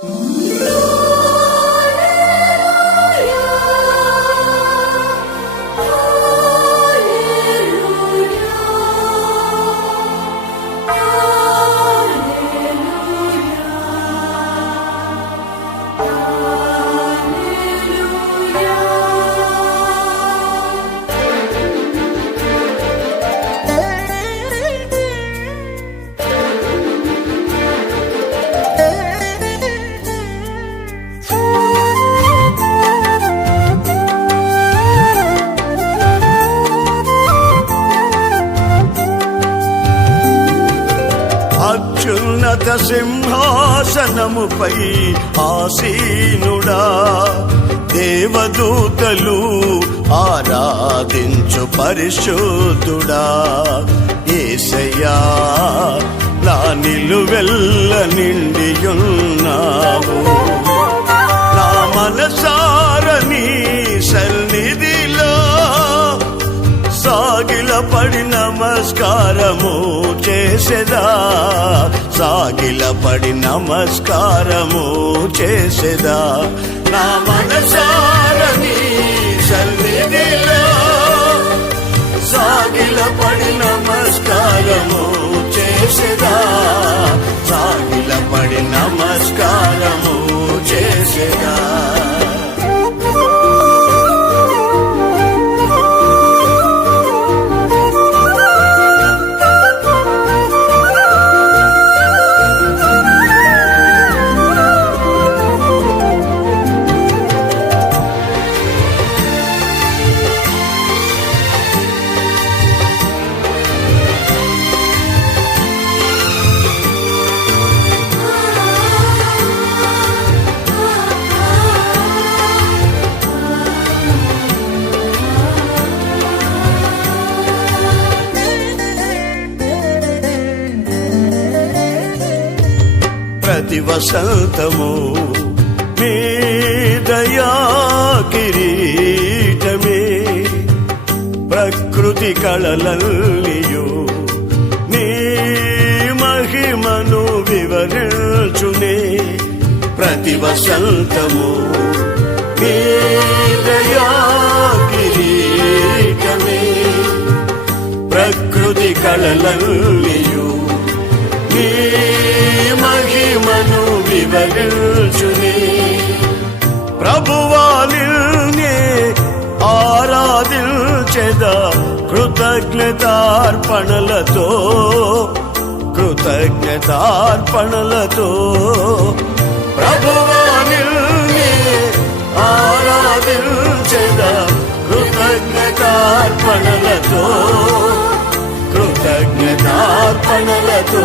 Mm-hmm. అత్యున్నత సింహాసనముపై ఆసీనుడా. దేవదూతలు ఆరాధించు పరిశుద్ధుడా. ఏసయ్యా నా నిలువెల్ల నిండియున్నావు. సాగిల పడి నమస్కారము చేసేదా? సాగిల పడి నమస్కారము చేసేదా? నా మనసారని సన్నిధిలో ప్రతి వసంతము నీ దయా కిరీటమే. ప్రకృతి కళలల్లియు నీ మహిమను వివరించునే. ప్రతి వసంతము నీ దయా కిరీటమే. ప్రకృతి మహిమను వివరించునే ప్రభువాలినే ఆరాధించెద కృతజ్ఞతార్పణలతో కృతజ్ఞతార్పణలతో. ప్రభువాలినే ఆరాధించెద కృతజ్ఞతార్పణలతో కృతజ్ఞతార్పణలతో.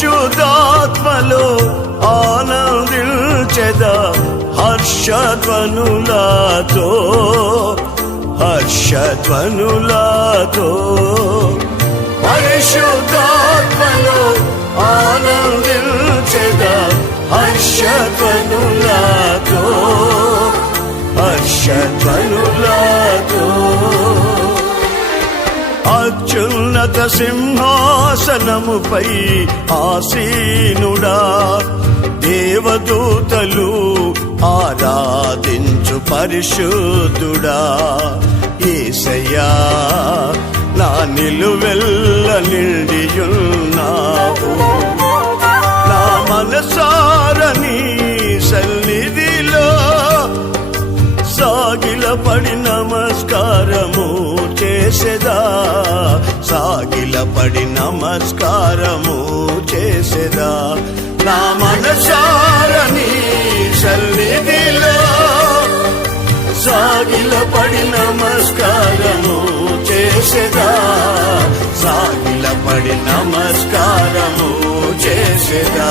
పరిశుద్ధాత్మలో ఆనందించెద హర్షధ్వనులతో హర్షధ్వనులతో. పరిశుద్ధాత్మలో ఆనందించెద హర్షధ్వనులతో హర్షధ్వనులతో. ఉన్నత సింహాసనముపై ఆసీనుడా. దేవదూతలు ఆరాధించు పరిశుద్ధుడా. ఏసయ్యా నా నిలువెల్ల నిల్ పడి నమస్కారము చేసేదా? నా మనసారని సన్నిధిలో సాగిల పడి నమస్కారము చేసేదా? సాగిల పడి నమస్కారము చేసేదా?